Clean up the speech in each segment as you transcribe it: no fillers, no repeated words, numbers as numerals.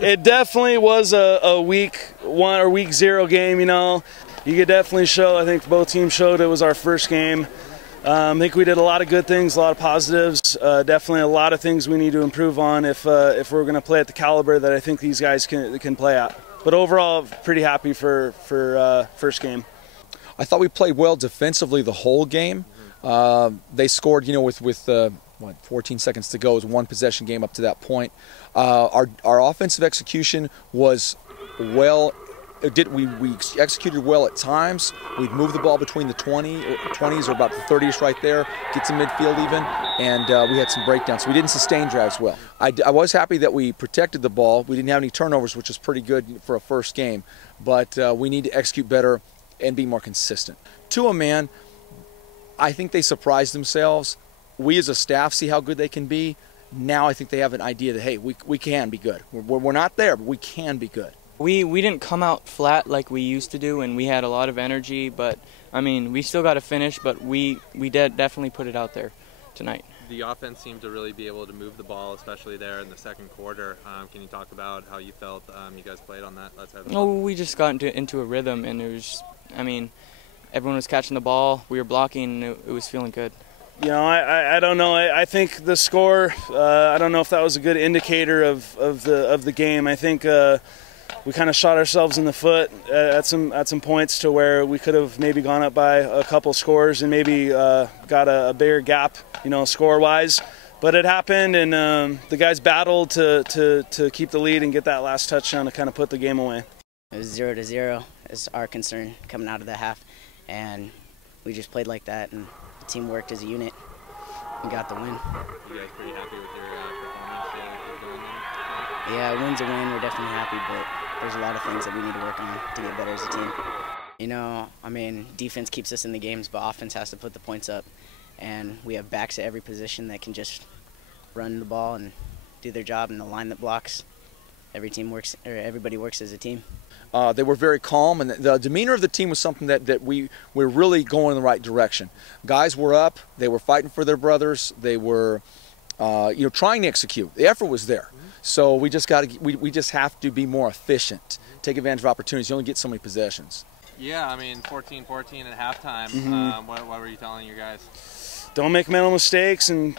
It definitely was a week 1 or week 0 game. You know, you could definitely show. I think both teams showed it was our first game. I think we did a lot of good things, a lot of positives. Definitely a lot of things we need to improve on if we're going to play at the caliber that I think these guys can play at. But overall, pretty happy for first game. I thought we played well defensively the whole game. They scored, you know, with 14 seconds to go. It was a one-possession game up to that point. Our offensive execution was well. We executed well at times. We'd move the ball between the 20s or about the 30s right there, get to midfield even, and we had some breakdowns. So we didn't sustain drives well. I was happy that we protected the ball. We didn't have any turnovers, which is pretty good for a first game. But we need to execute better and be more consistent. To a man, I think they surprised themselves. We as a staff see how good they can be. Now I think they have an idea that, hey, we can be good. We're not there, but we can be good. We didn't come out flat like we used to do, and we had a lot of energy, but, I mean, we still got to finish, but we definitely put it out there tonight. The offense seemed to really be able to move the ball, especially there in the second quarter. Can you talk about how you felt you guys played on that side of the ball? We just got into a rhythm, and it was, I mean, everyone was catching the ball, we were blocking, and it was feeling good. You know, I don't know. I think the score. I don't know if that was a good indicator of the game. I think we kind of shot ourselves in the foot at some points to where we could have maybe gone up by a couple scores and maybe got a bigger gap, you know, score-wise. But it happened, and the guys battled to keep the lead and get that last touchdown to kind of put the game away. It was 0-0 is our concern coming out of the half, and we just played like that, and the team worked as a unit and got the win. You guys pretty happy with your performance? Yeah, a win's a win. We're definitely happy, but there's a lot of things that we need to work on to get better as a team. You know, I mean, defense keeps us in the games, but offense has to put the points up, and we have backs at every position that can just run the ball and do their job, and the line that blocks. Everybody works as a team. They were very calm, and the demeanor of the team was something that we're really going in the right direction. Guys were up, they were fighting for their brothers, they were trying to execute. The effort was there. So we just have to be more efficient, take advantage of opportunities. You only get so many possessions. Yeah, I mean, 14-14 at halftime. What were you telling your guys? Don't make mental mistakes, and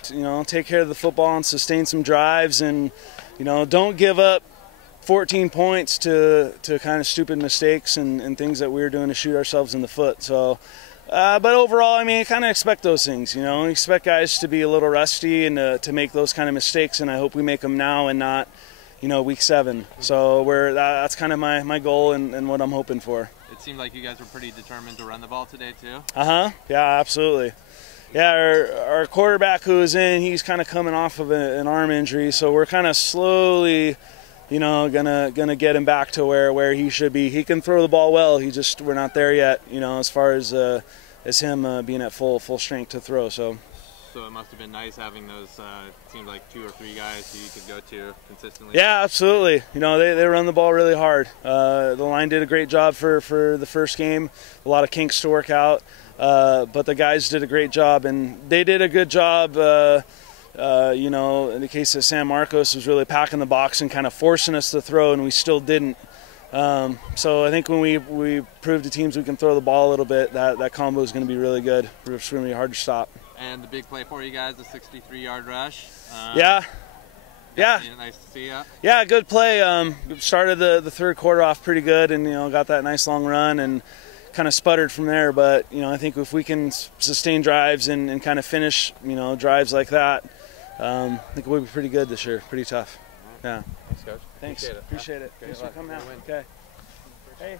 take care of the football and sustain some drives, and don't give up 14 points to kind of stupid mistakes and things that we were doing to shoot ourselves in the foot. So, but overall, I mean, I kind of expect those things. Expect guys to be a little rusty and to make those kind of mistakes, and I hope we make them now and not, week 7. So that's kind of my goal and what I'm hoping for. It seemed like you guys were pretty determined to run the ball today too. Yeah, absolutely. Yeah, our quarterback who was in, he's kind of coming off of an arm injury, so we're kind of slowly, gonna get him back to where he should be. He can throw the ball well. We're not there yet, as far as him being at full strength to throw. So it must have been nice having those. It seemed like 2 or 3 guys who you could go to consistently. Yeah, absolutely. They run the ball really hard. The line did a great job for the first game. A lot of kinks to work out. But the guys did a great job, and they did a good job, in the case of San Marcos, was really packing the box and kind of forcing us to throw, and we still didn't. So I think when we prove to teams we can throw the ball a little bit, that combo is going to be really good. It's going to be hard to stop. And the big play for you guys, the 63-yard rush. Yeah. Nice to see you. Yeah, good play. Started the third quarter off pretty good, and got that nice long run and kind of sputtered from there. But I think if we can sustain drives and kind of finish drives like that, I think we'll be pretty good this year. Pretty tough. Yeah. Thanks, Coach. Thanks. Appreciate it. Thanks for coming out. Okay. Hey.